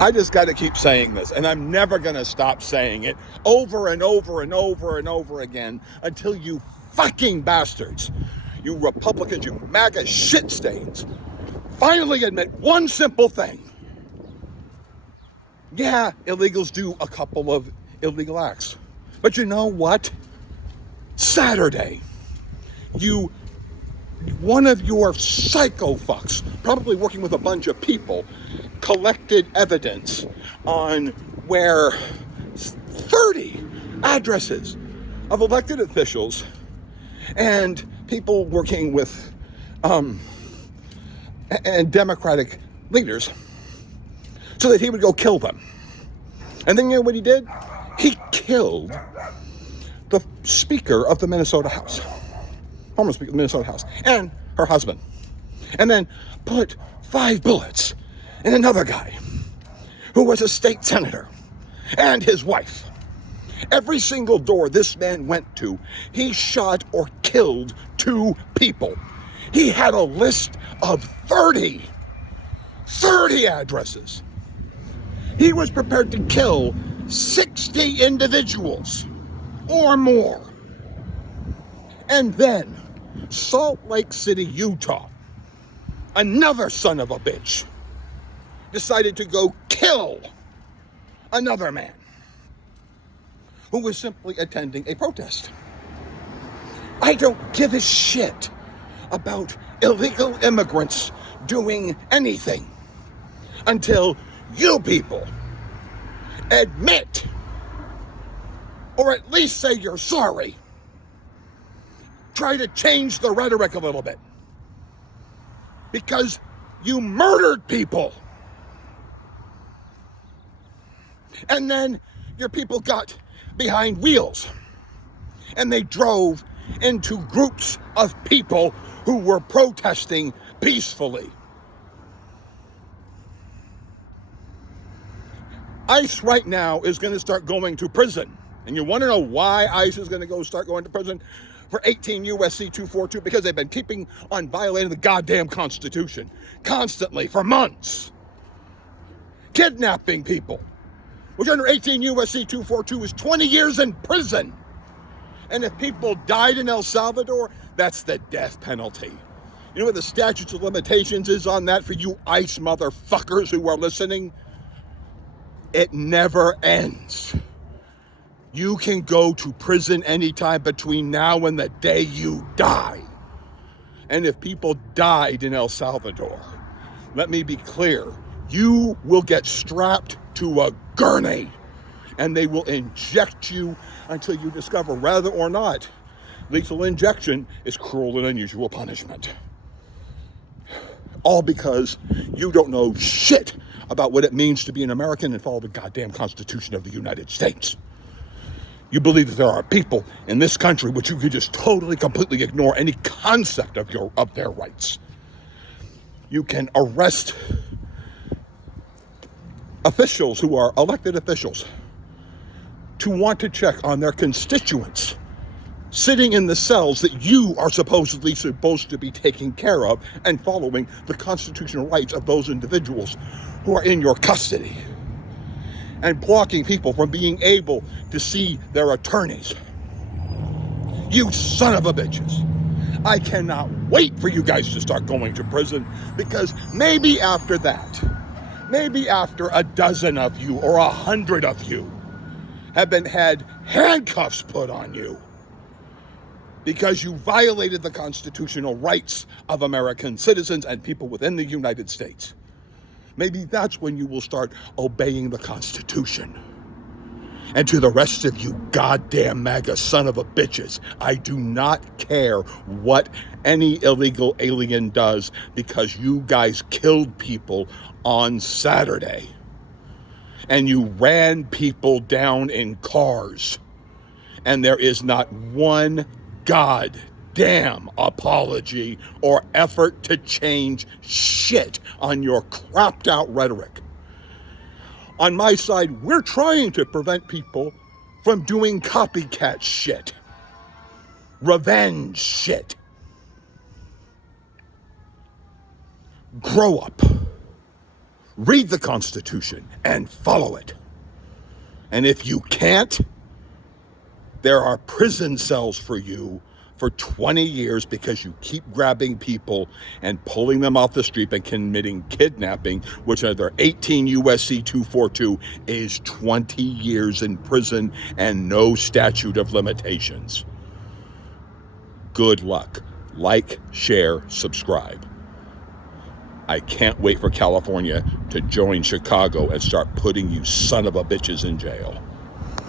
I just got to keep saying this, and I'm never going to stop saying it over and over and over and over again until you fucking bastards, you Republicans, you MAGA shit stains, finally admit one simple thing. Yeah, illegals do a couple of illegal acts. But you know what? Saturday, one of your psycho fucks, probably working with a bunch of people, collected evidence on where 30 addresses of elected officials and people working with and Democratic leaders so that he would go kill them. And then you know what he did? He killed the Speaker of the Minnesota House, former Speaker of the Minnesota House, and her husband. And then put 5 bullets in another guy who was a state senator and his wife. Every single door this man went to, he shot or killed 2 people. He had a list of 30 addresses. He was prepared to kill 60 individuals or more. And then Salt Lake City, Utah, another son of a bitch, decided to go kill another man who was simply attending a protest. I don't give a shit about illegal immigrants doing anything until you people admit, or at least say you're sorry. Try to change the rhetoric a little bit. Because you murdered people. And then your people got behind wheels and they drove into groups of people who were protesting peacefully. ICE right now is going to start going to prison. And you want to know why ICE is going to start going to prison for 18 U.S.C. 242? Because they've been keeping on violating the goddamn Constitution constantly for months. Kidnapping people, which under 18 U.S.C. 242 is 20 years in prison. And if people died in El Salvador, that's the death penalty. You know what the statute of limitations is on that for you ICE motherfuckers who are listening? It never ends. You can go to prison anytime between now and the day you die. And if people died in El Salvador, let me be clear, you will get strapped to a gurney and they will inject you until you discover whether or not lethal injection is cruel and unusual punishment. All because you don't know shit about what it means to be an American and follow the goddamn Constitution of the United States. You believe that there are people in this country which you could just totally, completely ignore any concept of their rights. You can arrest officials who are elected officials to want to check on their constituents sitting in the cells that you are supposed to be taking care of and following the constitutional rights of those individuals who are in your custody, and blocking people from being able to see their attorneys. You son of a bitches. I cannot wait for you guys to start going to prison, because maybe after that, maybe after a dozen of you or 100 of you have had handcuffs put on you because you violated the constitutional rights of American citizens and people within the United States, maybe that's when you will start obeying the Constitution. And to the rest of you goddamn MAGA son of a bitches, I do not care what any illegal alien does, because you guys killed people on Saturday. And you ran people down in cars. And there is not one goddamn apology or effort to change shit on your crapped out rhetoric. On my side, we're trying to prevent people from doing copycat shit, revenge shit. Grow up. read the Constitution and follow it. And if you can't, there are prison cells for you for 20 years because you keep grabbing people and pulling them off the street and committing kidnapping, which under 18 USC 242 is 20 years in prison and no statute of limitations. Good luck. Like, share, subscribe. I can't wait for California to join Chicago and start putting you son of a bitches in jail.